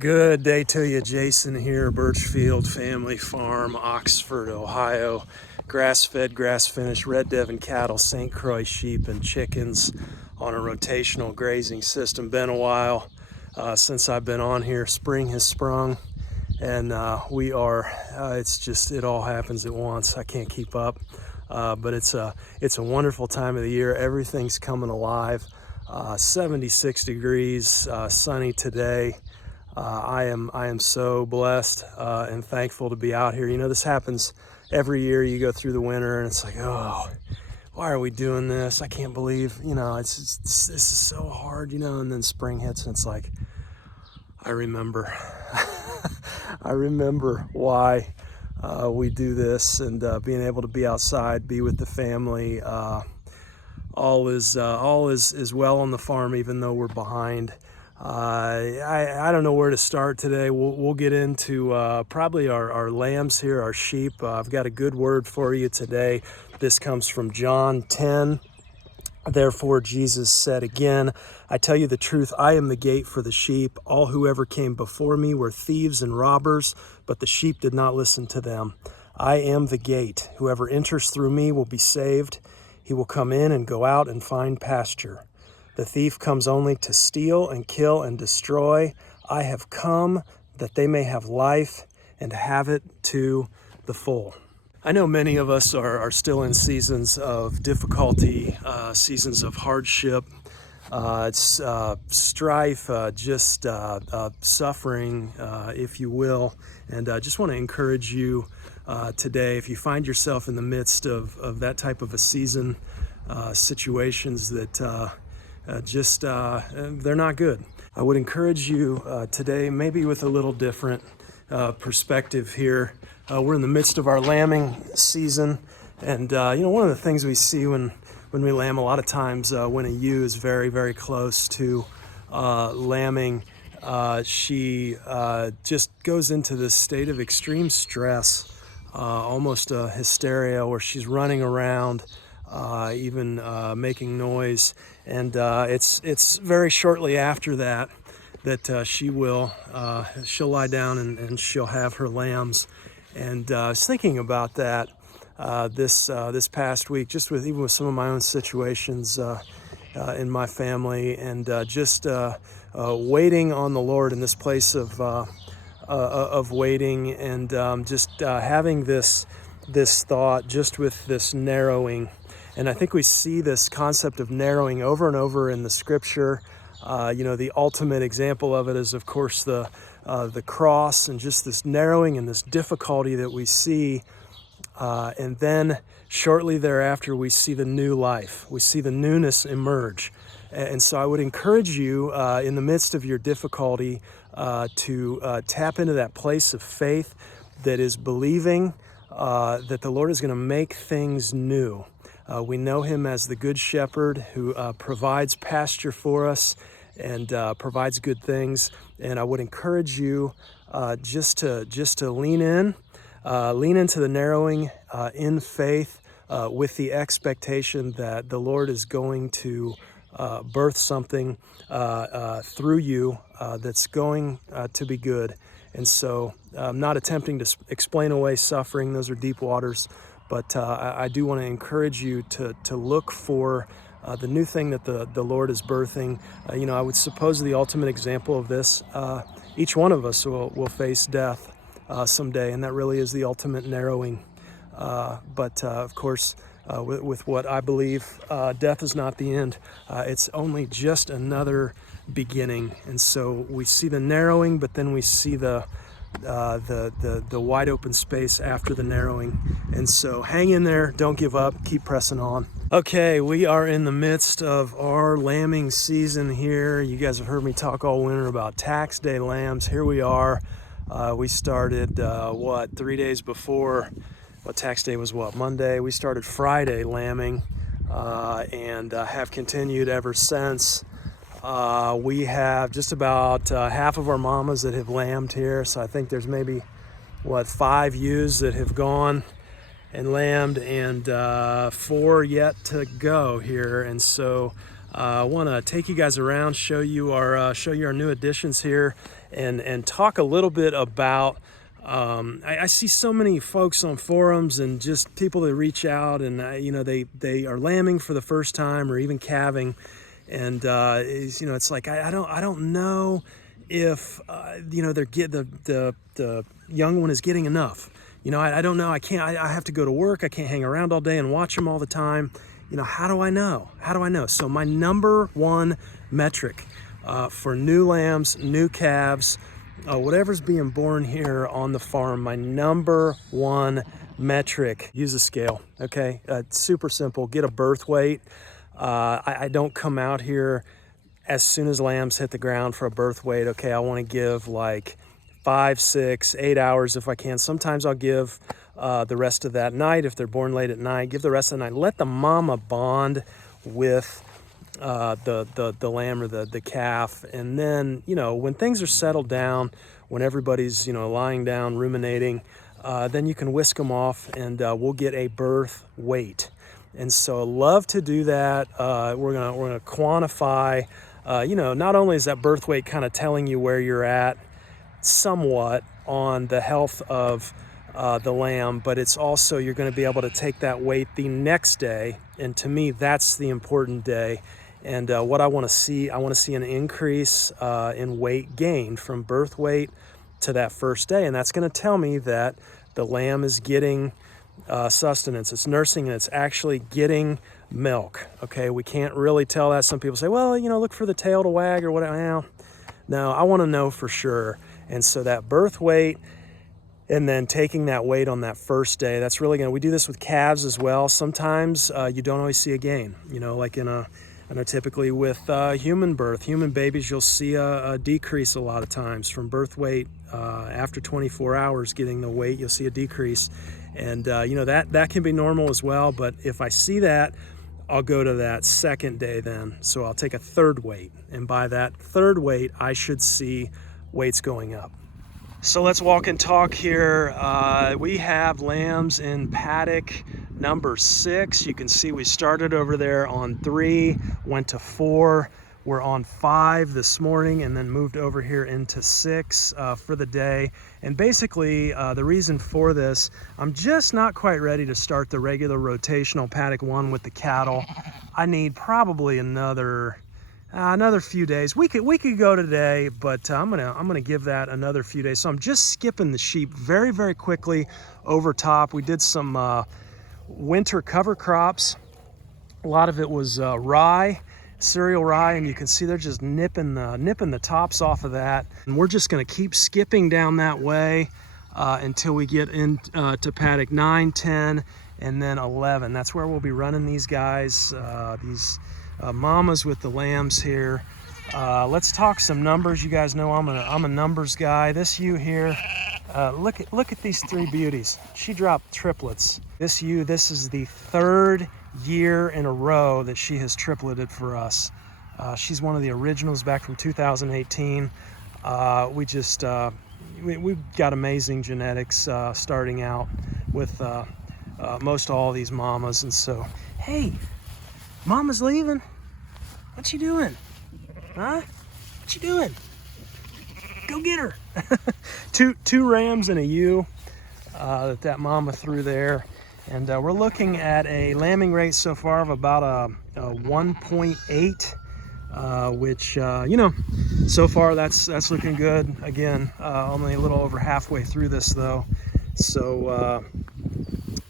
Good day to you, Jason here, Birchfield Family Farm, Oxford, Ohio. Grass-fed, grass-finished Red Devon cattle, St. Croix sheep, and chickens on a rotational grazing system. Been a while since I've been on here. Spring has sprung, and it all happens at once. I can't keep up, but it's a wonderful time of the year. Everything's coming alive. 76 degrees, sunny today. I am so blessed and thankful to be out here. You know, this happens every year. You go through the winter and it's like, oh, why are we doing this? I can't believe, this is so hard, and then spring hits and it's like, I remember. I remember why we do this, and being able to be outside, be with the family. All is well on the farm, even though we're behind. I don't know where to start today. We'll get into probably our lambs here, our sheep. I've got a good word for you today. This comes from John 10. Therefore, Jesus said again, I tell you the truth, I am the gate for the sheep. All who ever came before me were thieves and robbers, but the sheep did not listen to them. I am the gate. Whoever enters through me will be saved. He will come in and go out and find pasture. The thief comes only to steal and kill and destroy. I have come that they may have life and have it to the full. I know many of us are still in seasons of difficulty, seasons of hardship. It's strife, suffering, if you will. And I just want to encourage you today, if you find yourself in the midst of that type of a season, situations that they're not good. I would encourage you today, maybe with a little different perspective here. We're in the midst of our lambing season, and one of the things we see when we lamb, a lot of times when a ewe is very, very close to lambing, she just goes into this state of extreme stress, almost hysteria, where she's running around, even making noise, and it's very shortly after that she'll lie down and she'll have her lambs. And I was thinking about that this past week, just even with some of my own situations in my family, and waiting on the Lord in this place of waiting, and having this thought, just with this narrowing. And I think we see this concept of narrowing over and over in the scripture. The ultimate example of it is, of course, the cross, and just this narrowing and this difficulty that we see. And then shortly thereafter, we see the new life. We see the newness emerge. And so I would encourage you in the midst of your difficulty to tap into that place of faith that is believing that the Lord is going to make things new. We know him as the good shepherd who provides pasture for us and provides good things. And I would encourage you just to lean into the narrowing in faith, with the expectation that the Lord is going to birth something through you that's going to be good. And so I'm not attempting to explain away suffering. Those are deep waters. But I do want to encourage you to look for the new thing that the Lord is birthing. I would suppose the ultimate example of this, each one of us will face death someday, and that really is the ultimate narrowing. But of course, with what I believe, death is not the end. It's only just another beginning. And so we see the narrowing, but then we see the wide open space after the narrowing. And so hang in there, don't give up, keep pressing on. Okay, we are in the midst of our lambing season here. You guys have heard me talk all winter about tax day lambs. Here we are. We started 3 days before. Tax day was Monday. We started Friday lambing, and have continued ever since. We have just about half of our mamas that have lambed here, so I think there's maybe 5 ewes that have gone and lambed, and 4 yet to go here. And so I want to take you guys around, show you our new additions here, and talk a little bit about. I see so many folks on forums and just people that reach out and they are lambing for the first time or even calving, and it's like I don't know if they're the young one is getting enough. I don't know. I have to go to work. I can't hang around all day and watch them all the time. How do I know? So my number one metric for new lambs, new calves, whatever's being born here on the farm, my number one metric, use a scale, okay? It's super simple. Get a birth weight. I don't come out here as soon as lambs hit the ground for a birth weight. Okay, I want to give like 5, 6, 8 hours if I can. Sometimes I'll give the rest of that night if they're born late at night. Give the rest of the night. Let the mama bond with the lamb or the calf, and then when things are settled down, when everybody's lying down ruminating, then you can whisk them off, and we'll get a birth weight. And so I love to do that. We're gonna quantify. Not only is that birth weight kind of telling you where you're at somewhat on the health of the lamb, but it's also you're going to be able to take that weight the next day, and to me that's the important day. And what I want to see an increase in weight gained from birth weight to that first day, and that's going to tell me that the lamb is getting sustenance, it's nursing, and it's actually getting milk. Okay, we can't really tell that. Some people say, well, look for the tail to wag or whatever. No, I want to know for sure. And so that birth weight, and then taking that weight on that first day, that's really we do this with calves as well. Sometimes you don't always see a gain, like I know typically with human babies, you'll see a decrease a lot of times from birth weight. After 24 hours getting the weight, you'll see a decrease. And that can be normal as well. But if I see that, I'll go to that second day then. So I'll take a third weight. And by that third weight, I should see weights going up. So let's walk and talk here. We have lambs in paddock number 6. You can see we started over there on 3, went to 4. We're on 5 this morning, and then moved over here into 6 for the day. And basically, the reason for this, I'm just not quite ready to start the regular rotational paddock 1 with the cattle. I need probably another few days. We could go today, but I'm gonna give that another few days. So I'm just skipping the sheep very, very quickly over top. We did some winter cover crops. A lot of it was rye, cereal rye, and you can see they're just nipping the tops off of that. And we're just gonna keep skipping down that way until we get into paddock 9, 10, and then 11. That's where we'll be running these guys, these mamas with the lambs here. Let's talk some numbers. You guys know I'm a numbers guy. This ewe here, look at these 3 beauties. She dropped triplets. This ewe, this is the 3rd year in a row that she has tripleted for us. She's one of the originals back from 2018. We've got amazing genetics starting out with most all these mamas. And so, hey, Mama's leaving. What you doing? Huh? What you doing? Go get her. two rams and a ewe that mama threw there. And we're looking at a lambing rate so far of about a 1.8, which, so far that's looking good. Again, only a little over halfway through this though. So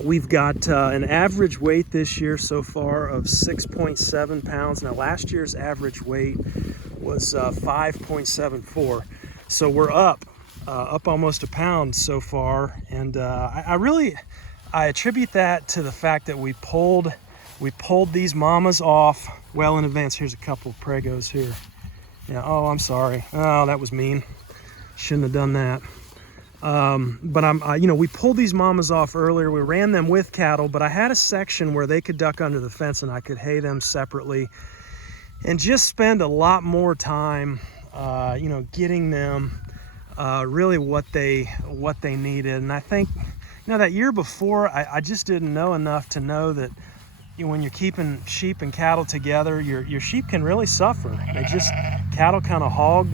we've got an average weight this year so far of 6.7 pounds. Now last year's average weight was 5.74. So we're up almost a pound so far. And I attribute that to the fact that we pulled these mamas off well in advance. Here's a couple of pregos here. Yeah, oh, I'm sorry. Oh, that was mean. Shouldn't have done that. But we pulled these mamas off earlier. We ran them with cattle, but I had a section where they could duck under the fence and I could hay them separately and just spend a lot more time, getting them really what they needed. And I think, that year before, I just didn't know enough to know that when you're keeping sheep and cattle together, your sheep can really suffer. Cattle kind of hog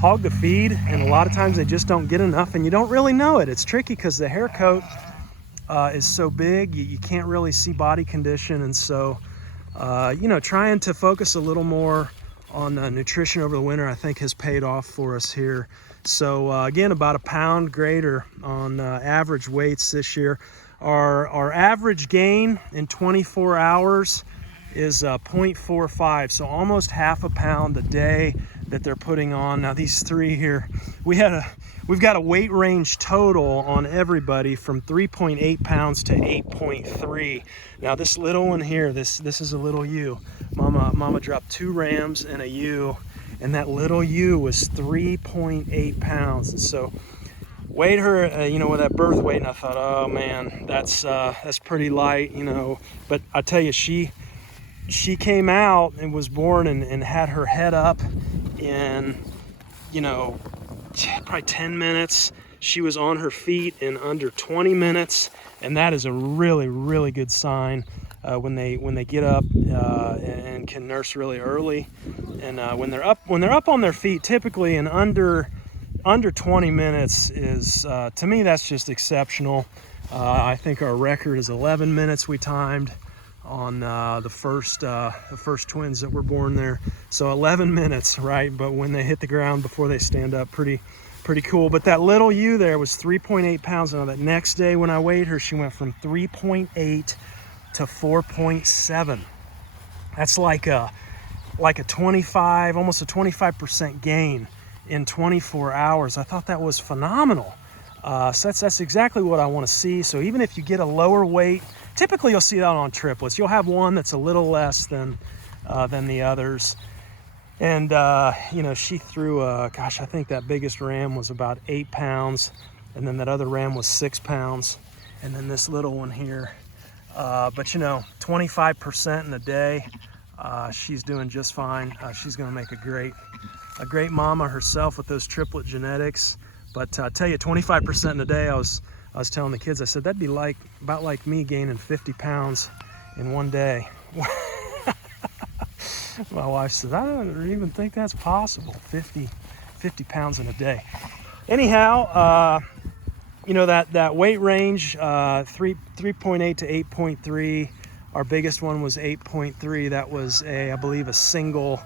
hog the feed, and a lot of times they just don't get enough, and you don't really know it. It's tricky because the hair coat is so big, you can't really see body condition, and so trying to focus a little more on nutrition over the winter, I think, has paid off for us here. So again, about a pound greater on average weights this year. Our average gain in 24 hours is 0.45, so almost half a pound a day that they're putting on. Now these three here, we've got a weight range total on everybody from 3.8 pounds to 8.3. Now this little one here, this is a little ewe. Mama dropped 2 rams and a ewe, and that little ewe was 3.8 pounds. And so weighed her, with that birth weight, and I thought, oh man, that's pretty light, But I tell you, she came out and was born and had her head up in, probably 10 minutes. She was on her feet in under 20 minutes, and that is a really, really good sign when they get up and can nurse really early. And when they're up on their feet, typically in under 20 minutes is, to me, that's just exceptional. I think our record is 11 minutes we timed on the first twins that were born there. So 11 minutes, right? But when they hit the ground before they stand up, pretty cool. But that little ewe there was 3.8 pounds. Now that next day when I weighed her, she went from 3.8 to 4.7. That's like a 25, almost a 25% gain in 24 hours. I thought that was phenomenal. So that's exactly what I want to see. So even if you get a lower weight, typically you'll see that on triplets. You'll have one that's a little less than the others. And she threw I think that biggest ram was about 8 pounds, and then that other ram was 6 pounds, and then this little one here. But 25% in a day, she's doing just fine. She's going to make a great mama herself with those triplet genetics. But I tell you, 25% in a day, I was telling the kids, I said, that'd be about like me gaining 50 pounds in one day. My wife said, I don't even think that's possible, 50 pounds in a day. Anyhow, that weight range, 3.8 to 8.3. Our biggest one was 8.3. That was I believe a single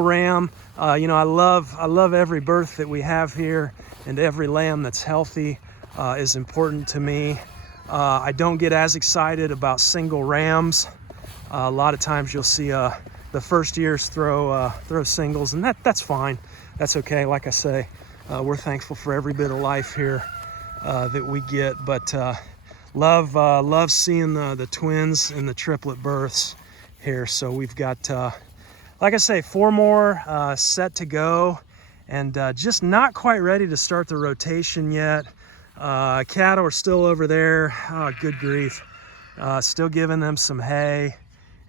ram. I love every birth that we have here, and every lamb that's healthy is important to me. I don't get as excited about single rams. A lot of times you'll see the first years throw singles, and that's fine. That's okay. Like I say, we're thankful for every bit of life here that we get, but love seeing the twins and the triplet births here. So we've got, like I say, 4 more set to go, and just not quite ready to start the rotation yet. Cattle are still over there. Oh, good grief. Still giving them some hay,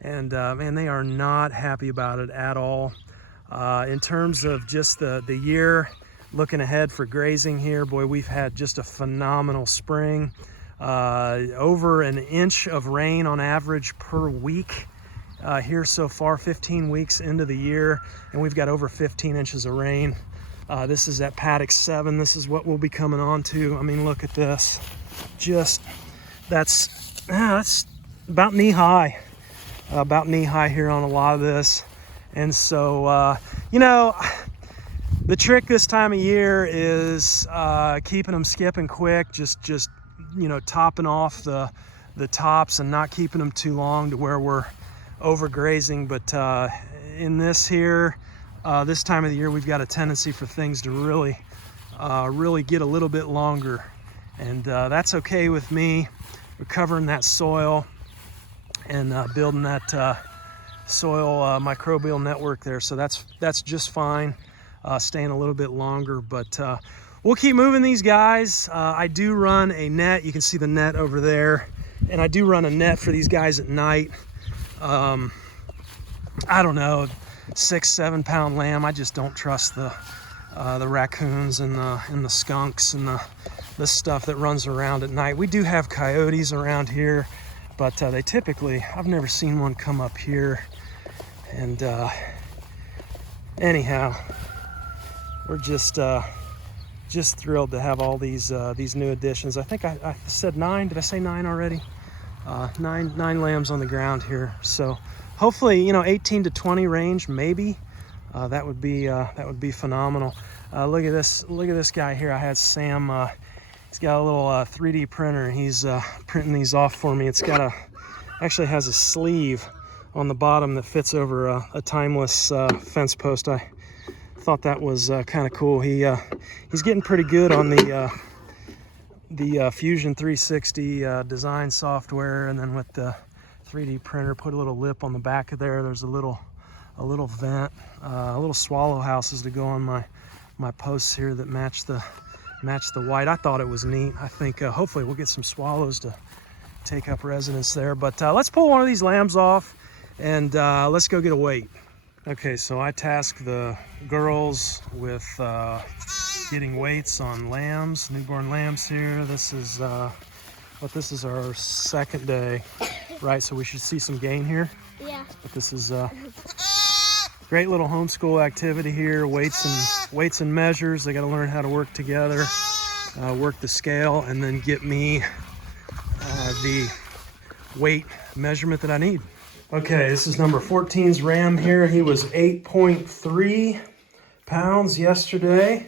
and man, they are not happy about it at all. In terms of just the year, looking ahead for grazing here, boy, we've had just a phenomenal spring. Over an inch of rain on average per week here so far, 15 weeks into the year, and we've got over 15 inches of rain. This is at paddock 7. This is what we'll be coming on to. I mean, look at this. Just, that's about knee high. About knee high here on a lot of this. And so, the trick this time of year is keeping them skipping quick, just topping off the tops and not keeping them too long to where we're overgrazing. But in this here, this time of the year, we've got a tendency for things to really get a little bit longer, and that's okay with me. Recovering that soil and building that soil microbial network there, so that's just fine. Staying a little bit longer, but we'll keep moving these guys. I do run a net. You can see the net over there, and I do run a net for these guys at night. I don't know, 6-7 pound lamb. I just don't trust the raccoons and the skunks and the stuff that runs around at night. We do have coyotes around here, but they typically, I've never seen one come up here. And anyhow, we're just thrilled to have all these new additions. I think I said 9. Did I say 9 already? Nine lambs on the ground here. So hopefully, 18 to 20 range, maybe. That would be phenomenal. Look at this guy here. I had Sam. He's got a little 3D printer, and he's printing these off for me. It's got actually has a sleeve on the bottom that fits over a timeless fence post. I thought that was kind of cool. He's getting pretty good on the Fusion 360 design software, and then with the 3D printer, put a little lip on the back of there. There's a little vent, a little swallow houses to go on my posts here that match the white. I thought it was neat. I think hopefully we'll get some swallows to take up residence there. But let's pull one of these lambs off, and let's go get a weight. Okay, so I tasked the girls with getting weights on lambs, newborn lambs here. This is this is our second day, right? So we should see some gain here. Yeah. But this is great little homeschool activity here. Weights and measures. They got to learn how to work together, work the scale, and then get me the weight measurement that I need. Okay, this is number 14's ram here. He was 8.3 pounds yesterday.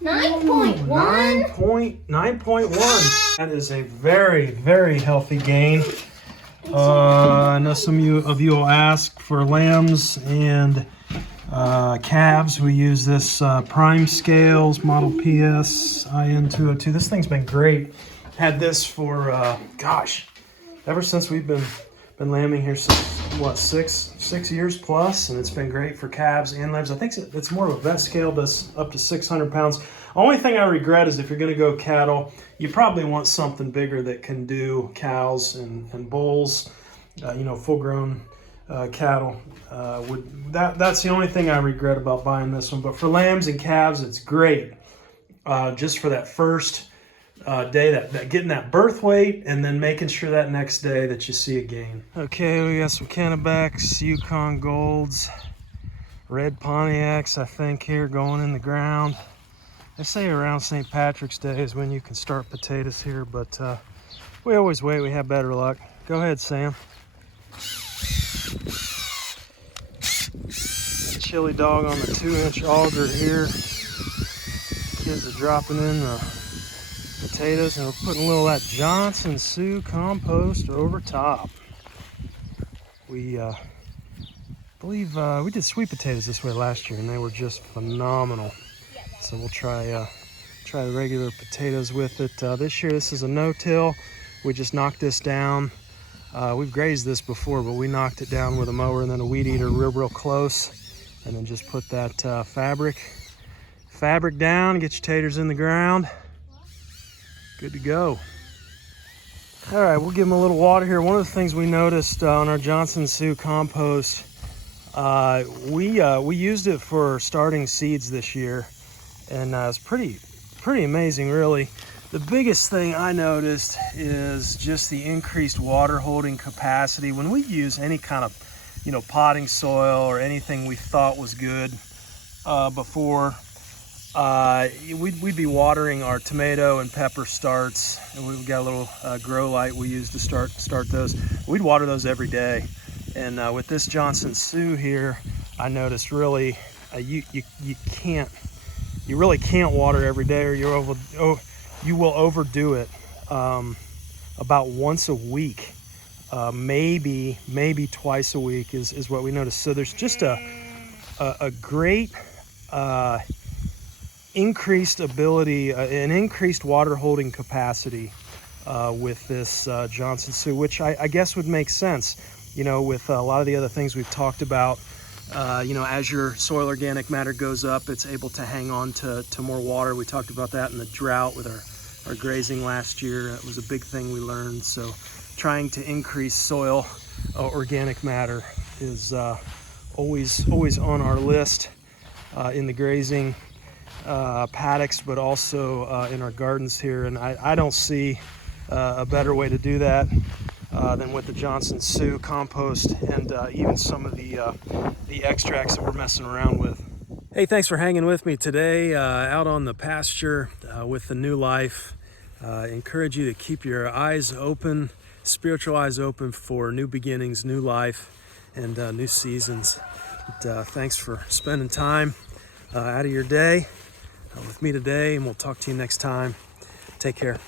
9.1. 9.1. That is a very, very healthy gain. I know some of you will ask for lambs and calves. We use this Prime Scales Model PS IN202. This thing's been great. Had this for ever since we've been lambing here since what, six years plus, and it's been great for calves and lambs. I think it's more of a vet scale, that's up to 600 pounds. Only thing I regret is if you're going to go cattle, you probably want something bigger that can do cows and bulls, full-grown cattle. That's the only thing I regret about buying this one. But for lambs and calves, it's great. Just for that first day, that getting that birth weight, and then making sure that next day that you see a gain. Okay, we got some Cannabecks, Yukon Golds, red Pontiacs, I think, here going in the ground. They say around St. Patrick's Day is when you can start potatoes here, but we always wait. We have better luck. Go ahead, Sam. Chili dog on the 2-inch auger here. Kids are dropping in the potatoes, and we're putting a little of that Johnson Sioux compost over top. We believe we did sweet potatoes this way last year, and they were just phenomenal. So we'll try the regular potatoes with it this year. This is a no-till. We just knocked this down. We've grazed this before, but we knocked it down with a mower and then a weed eater real close, and then just put that fabric down, get your taters in the ground. Good to go. All right, we'll give them a little water here. One of the things we noticed on our Johnson Sioux compost, we used it for starting seeds this year, and it's pretty amazing, really. The biggest thing I noticed is just the increased water holding capacity. When we use any kind of, potting soil or anything we thought was good before, we'd be watering our tomato and pepper starts, and we've got a little grow light we use to start those. We'd water those every day, and with this Johnson Sioux here, I noticed really you really can't water every day, or you will overdo it. About once a week, maybe twice a week is what we noticed. So there's just a great increased ability, an increased water holding capacity with this Johnson Sioux, which I guess would make sense, with a lot of the other things we've talked about. As your soil organic matter goes up, it's able to hang on to more water. We talked about that in the drought with our grazing last year. It was a big thing we learned. So trying to increase soil organic matter is always on our list in the grazing paddocks, but also in our gardens here. And I don't see a better way to do that than with the Johnson Sioux compost and even some of the extracts that we're messing around with. Hey, thanks for hanging with me today out on the pasture with the new life. Encourage you to keep your eyes open, spiritual eyes open for new beginnings, new life, and new seasons. Thanks for spending time out of your day with me today, and we'll talk to you next time. Take care.